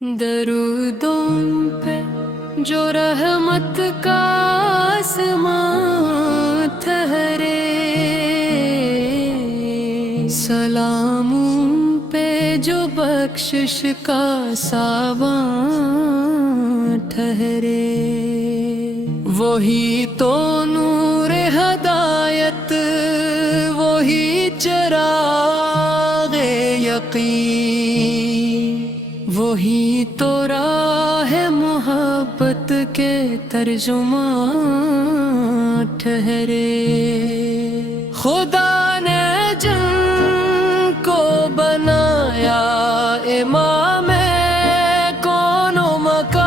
درودوں پہ جو رحمت کا آسمان ٹھہرے، سلاموں پہ جو بخشش کا ساواں ٹھہرے، وہی تو نور ہدایت، وہی چراغ یقین، وہی تو راہ محبت کے ترجمان ٹھہرے۔ خدا نے جن کو بنایا امام کون و مکان،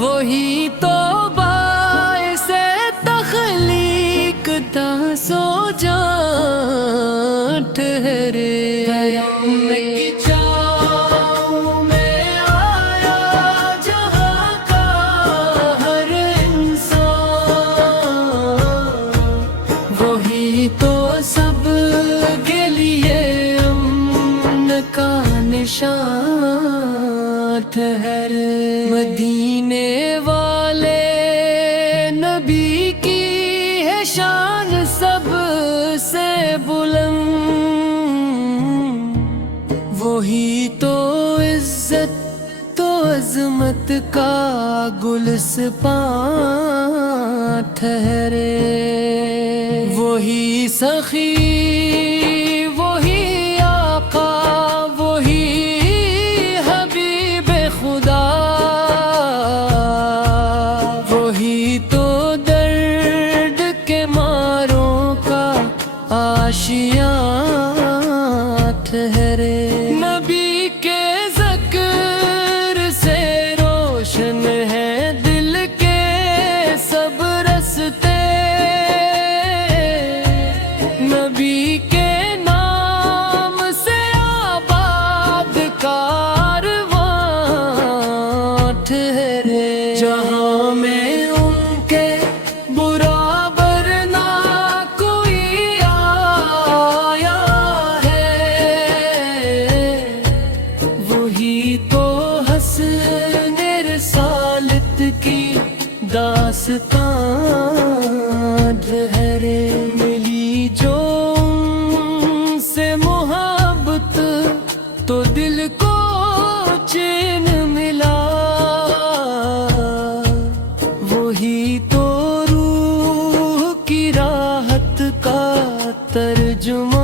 وہی تو باعث تخلیق سو جان ٹھہرے۔ سب کے لیے امن کا نشان ٹھہرے۔ مدینے والے نبی کی ہے شان سب سے بلند، وہی تو عزت تو عظمت کا گلسپان ٹھہرے۔ وہی سخی، وہی آقا، وہی حبیب خدا، وہی تو درد کے ماروں کا آشیاں ٹھہرے۔ نبی کے ذکر سے روشن ہے دل کے سب رستے، نبی کے نام سے آباد کارواں ٹھہرے۔ جہاں میں ان کے برابر نہ کوئی آیا ہے، وہی تو حسن رسالت کی داستان ٹھہرے۔ ملی جو ان سے محبت تو دل کو چین ملا، وہی تو روح کی راحت کا ترجمان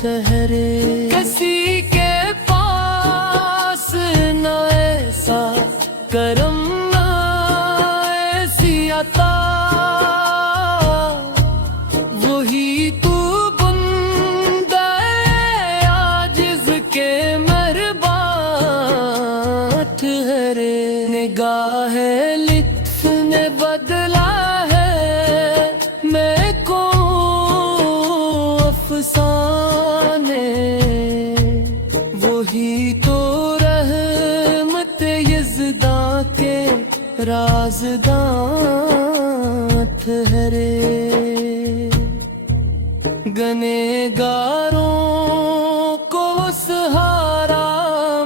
ٹھہرے۔ کسی کے پاس نہ ایسا کرم، نہ ایسی عطا، وہی تو بندہ عاجز کے مہربان ٹھہرے۔ نگاہ لطف نے بدلا ہے میں کو افسانے، وہی تو رحمت یزداں کے رازداں ٹھہرے۔ گنہ گاروں کو سہارا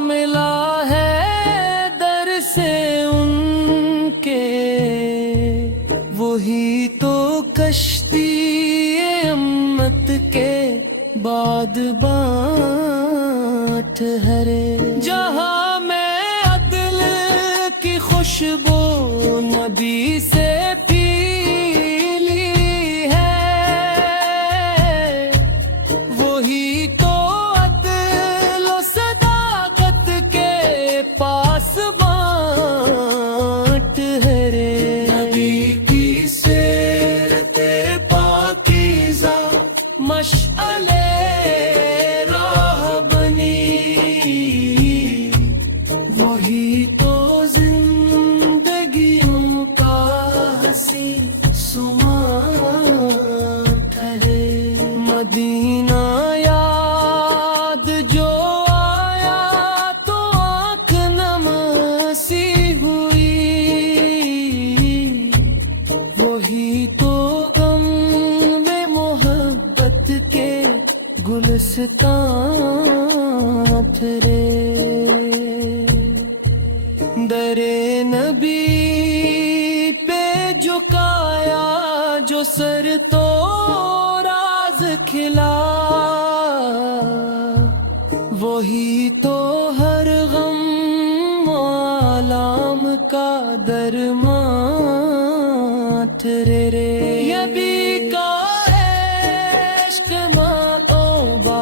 ملا ہے در سے ان کے، وہی تو کشتی امت کے بادباں ٹھہرے۔ جہاں میں عدل کی خوشبو نبی سے پیلی ہے، وہی تو عدل و صداقت کے پاسبان ٹھہرے۔ نبی کی سیرت پاکیزہ مشعلِ راہ بنی، وہی تو زندگی وہی تو ہر غم عالم کا درمان ٹھہرے یبی کا عشق ماں توبہ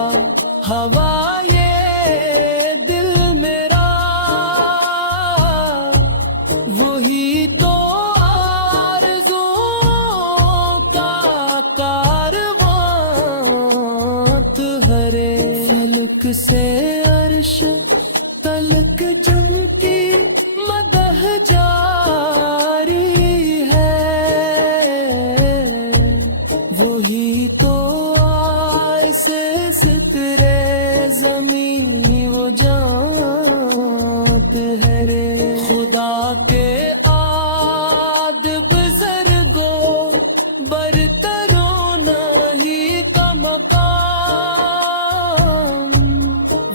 ہوا یہ دل میرا وہی تو آرزو کا کارواں ٹھہرے فلک سے عرش تلک جن کی مدح جاری ہے وہی تو ایسے سترے زمین وہ جانت ہے رے خدا کے عاد بزرگوں برتروں نہیں کا مقام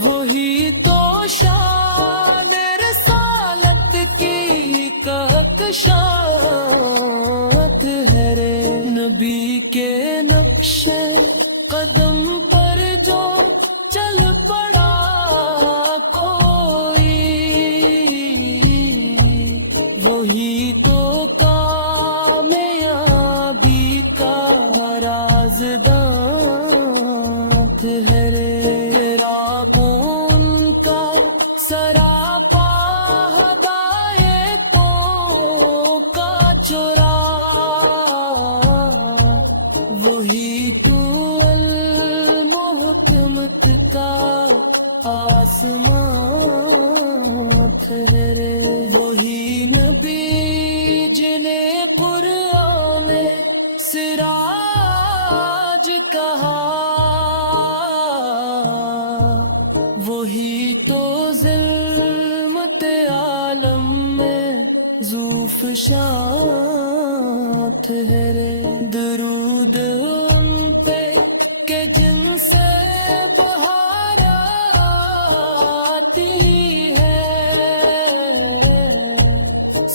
وہی تو شان رسالت کی کہکشاں ہے رے نبی کے نقش قدم پر جو چل پڑا کوئی وہی تو کامیابی کا رازدان ہے رے تیرا ان کا سراپا ہدایتوں کا چورا وہی تو المحکمت کا آسمان ٹھہرے وہی نبی جنہیں قرآن نے سراج کہا وہی تو ظلمت عالم میں ذوفشاں ٹھہرے درود ان پہ کہ جن سے بہار آتی ہے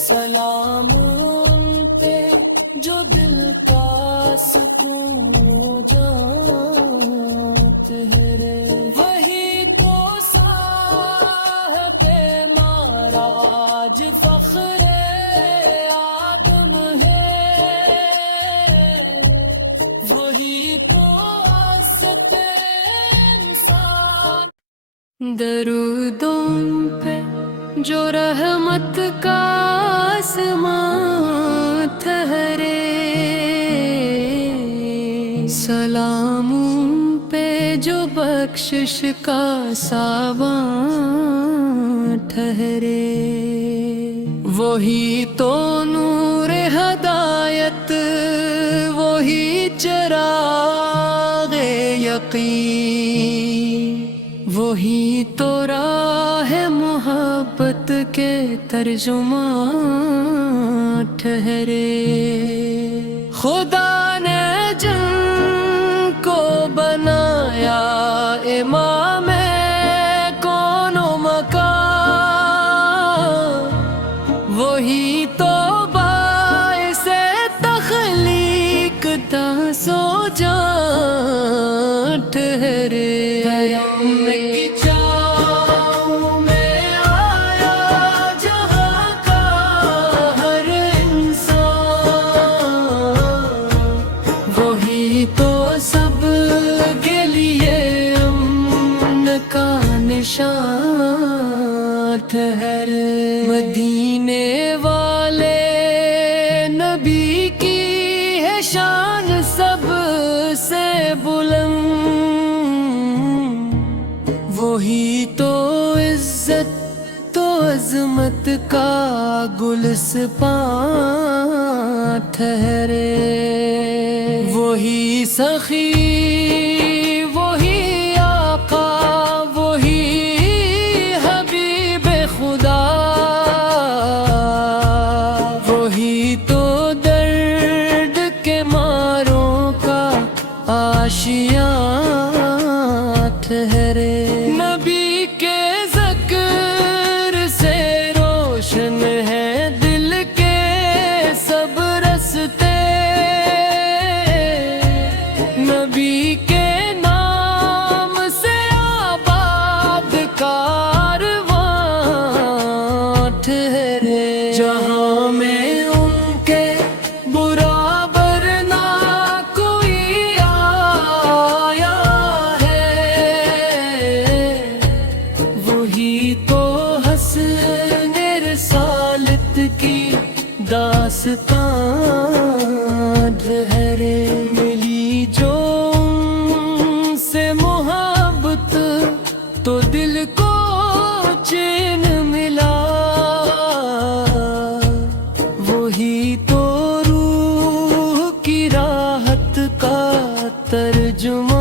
سلام ان پہ جو دل کا سکون جانت ہے رے وہی تو صاحب معراج فخر آدم ہے وہی تو عزت انسان درودوں پہ جو رحمت کا آسمان ٹھہرے سلاموں پہ جو بخشش کا ساواں ٹھہرے وہی تو نور ہدایت وہی چراغ یقین وہی تو راہ محبت کے ترجمان ٹھہرے خدا نے جن کو بنایا امام کون و مکان وہی تو باعث تخلیق سو جان ٹھہرے کی چاؤں میں آیا جہاں کا ہر انسان وہی تو سب کے لیے امن کا نشان ٹھہرے مدینے والے نبی کی ہے شان سب سے بلند وہی تو عزت تو عظمت کا گلسپاں ٹھہرے وہی سخی وہی آقا وہی حبیب خدا وہی تو درد کے ماروں کا آشیاں ٹھہرے نبی کے ذکر سے روشن ہے دل کے سب رستے نبی کے گلستان ٹھہرے ملی جو ان سے محبت تو دل کو چین ملا وہی تو روح کی راحت کا ترجمان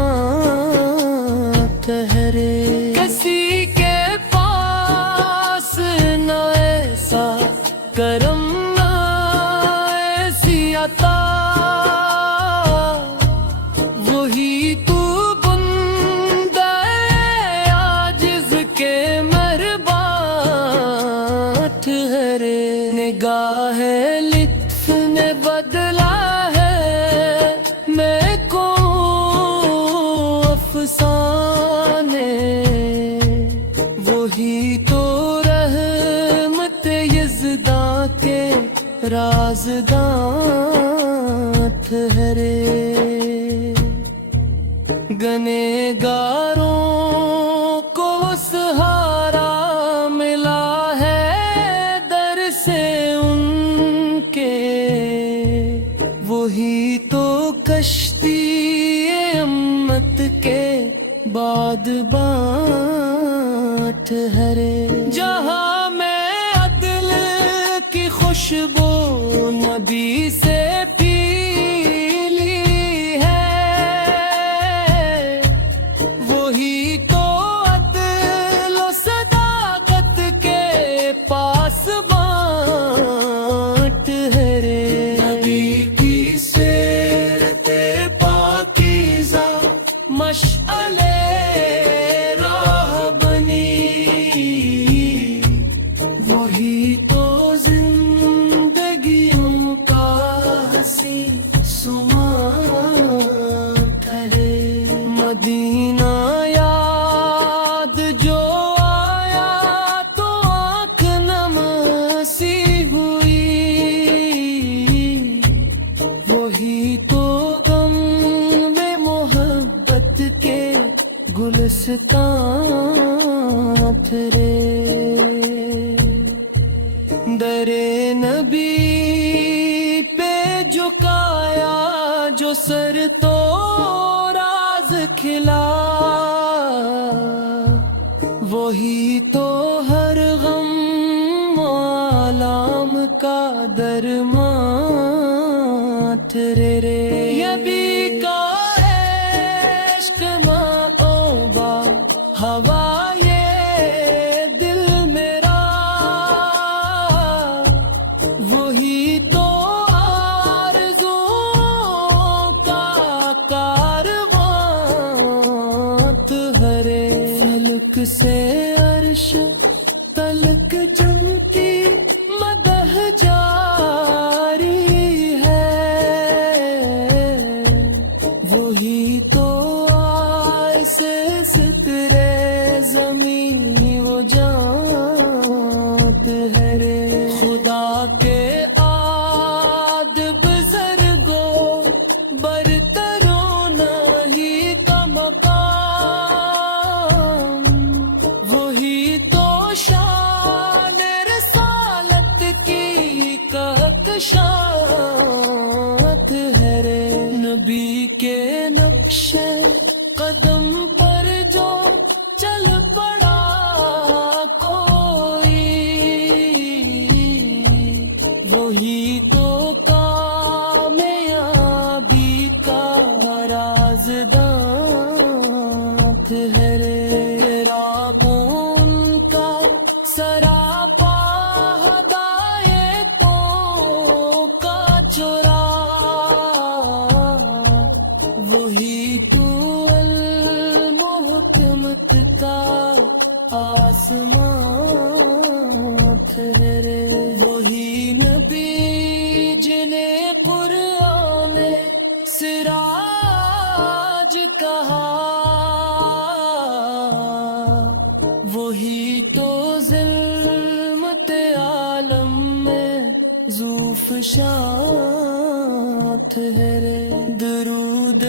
ٹھہرے کسی کے پاس نہ ایسا کرم نہ ایسی عطا وہی تو بندہ عاجز کے مہربان ٹھہرے نگاہ لطف نے بدلا ہے میں کو افسانے وہی تو رحمت یزداں کے رازداں ٹھہرے گنہگاروں کو سہارا ملا ہے در سے ان کے وہی تو کشتی امت کے بادباں ٹھہرے جہاں میں عدل کی خوشبو نبی سے پی لی ہے وہی تو عدل و صداقت کے پاسباں ٹھہرے نبی کی سیرت پاکیزہ مشعلے راہ بنی وہی تو زندگیوں کا حسین سماں ٹھہرے مدینہ یاد جو آیا تو آنکھ نم سی ہوئی وہی تو غم میں محبت کے گلستان ٹھہرے در نبی پہ جھکایا جو سر تو راز کھلا وہی تو ہر غم آلام کا درمان ٹھہرے نبی کا عشق ماں ہوا یہ دل میرا وہی تو آرزوؤں کا کارواں ٹھہرے فلک سے عرش تلک جن کی مدح جاری ہے وہی تو ایسے سترے زمین وہ جان ٹھہرے خدا کے عاد بزرگوں برتروں نہیں کا مقام وہی تو شان رسالت کی کہکشاں ٹھہرے نبی کے نقش قدم پر جو چل پڑا کوئی وہی تو کامیابی کا رازداں ٹھہرے تیرا کون کا سراپا ہدایتوں کا چورا وہی تو المحکمت کا آسمان ٹھہرے وہی نبی جنہیں قرآن نے سراج کہا وہی تو ظلمت عالم میں ذوفشاں ٹھہرے درود